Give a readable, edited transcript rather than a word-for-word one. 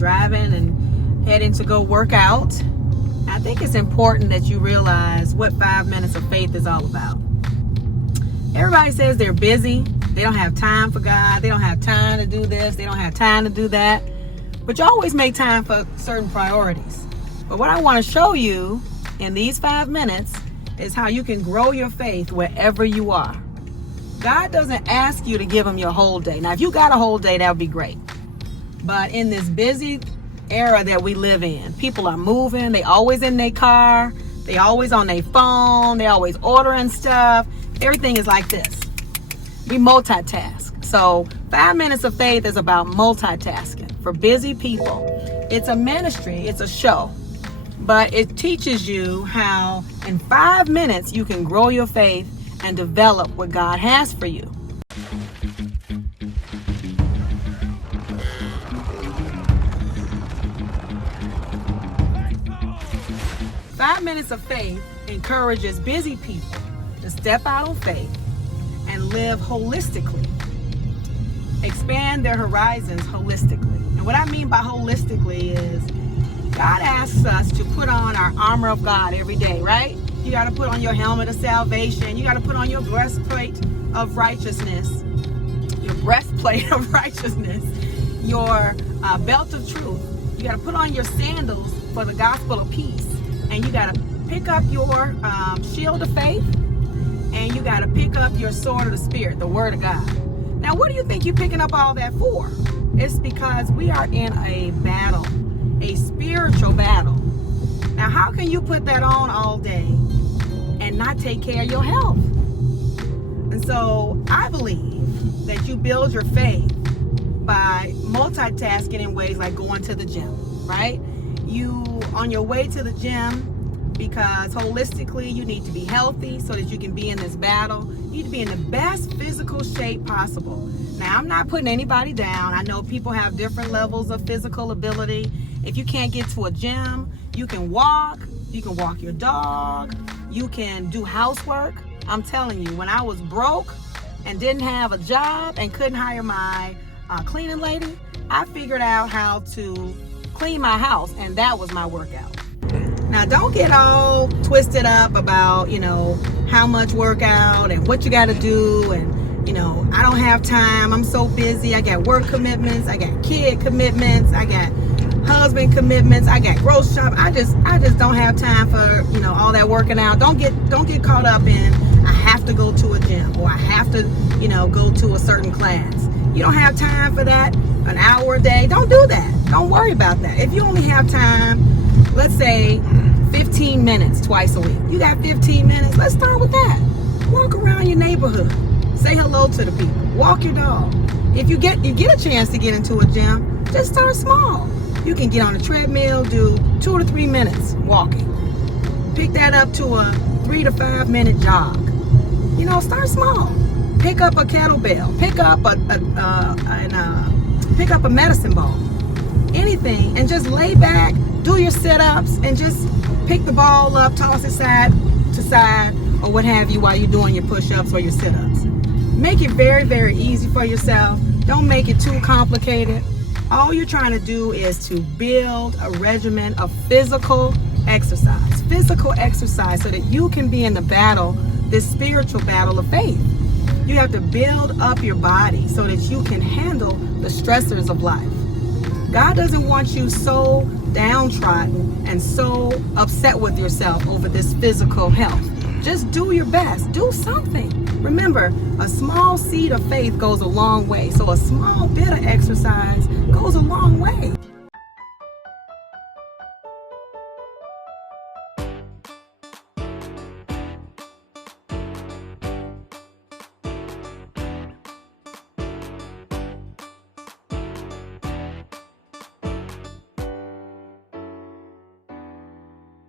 driving and heading to go work out, I think it's important that you realize what 5 minutes of faith is all about. Everybody says they're busy. They don't have time for God. They don't have time to do this. They don't have time to do that. But you always make time for certain priorities. But what I want to show you in these 5 minutes is how you can grow your faith wherever you are. God doesn't ask you to give him your whole day. Now, if you got a whole day, that would be great. But in this busy era that we live in, people are moving. They always in their car. They always on their phone. They always ordering stuff. Everything is like this. We multitask. So 5 minutes of faith is about multitasking for busy people. It's a ministry. It's a show. But it teaches you how in 5 minutes you can grow your faith and develop what God has for you. Five minutes of faith encourages busy people to step out on faith and live holistically. Expand their horizons holistically. And what I mean by holistically is God asks us to put on our armor of God every day, right? You got to put on your helmet of salvation. You got to put on your breastplate of righteousness. Your breastplate of righteousness. Your belt of truth. You got to put on your sandals for the gospel of peace. And you got to pick up your shield of faith. And you got to pick up your sword of the Spirit, the Word of God. Now, what do you think you're picking up all that for? It's because we are in a battle, a spiritual battle. Now, how can you put that on all day and not take care of your health? And so I believe that you build your faith by multitasking in ways like going to the gym, right? You on your way to the gym, because holistically you need to be healthy so that you can be in this battle. You need to be in the best physical shape possible. Now, I'm not putting anybody down. I know people have different levels of physical ability. If you can't get to a gym, you can walk your dog, you can do housework. I'm telling you, when I was broke and didn't have a job and couldn't hire my cleaning lady, I figured out how to clean my house, and that was my workout. Now, don't get all twisted up about, how much workout and what you got to do. And, I don't have time. I'm so busy. I got work commitments. I got kid commitments. I got husband commitments. I got grocery shop. I just don't have time for, all that working out. Don't get caught up in, I have to go to a gym or I have to, go to a certain class. You don't have time for that, an hour a day. Don't do that. Don't worry about that. If you only have time, let's say 15 minutes twice a week. You got 15 minutes. Let's start with that. Walk around your neighborhood. Say hello to the people. Walk your dog. If you get a chance to get into a gym, just start small. You can get on a treadmill, do 2 to 3 minutes walking. Pick that up to a 3 to 5 minute jog. Start small. Pick up a kettlebell. Pick up a medicine ball. Anything, and just lay back, do your sit-ups, and just pick the ball up, toss it side to side, or what have you while you're doing your push-ups or your sit-ups. Make it very, very easy for yourself. Don't make it too complicated. All you're trying to do is to build a regimen of physical exercise so that you can be in the battle, this spiritual battle of faith. You have to build up your body so that you can handle the stressors of life. God doesn't want you so downtrodden and so upset with yourself over this physical health. Just do your best. Do something. Remember, a small seed of faith goes a long way. So a small bit of exercise goes a long way.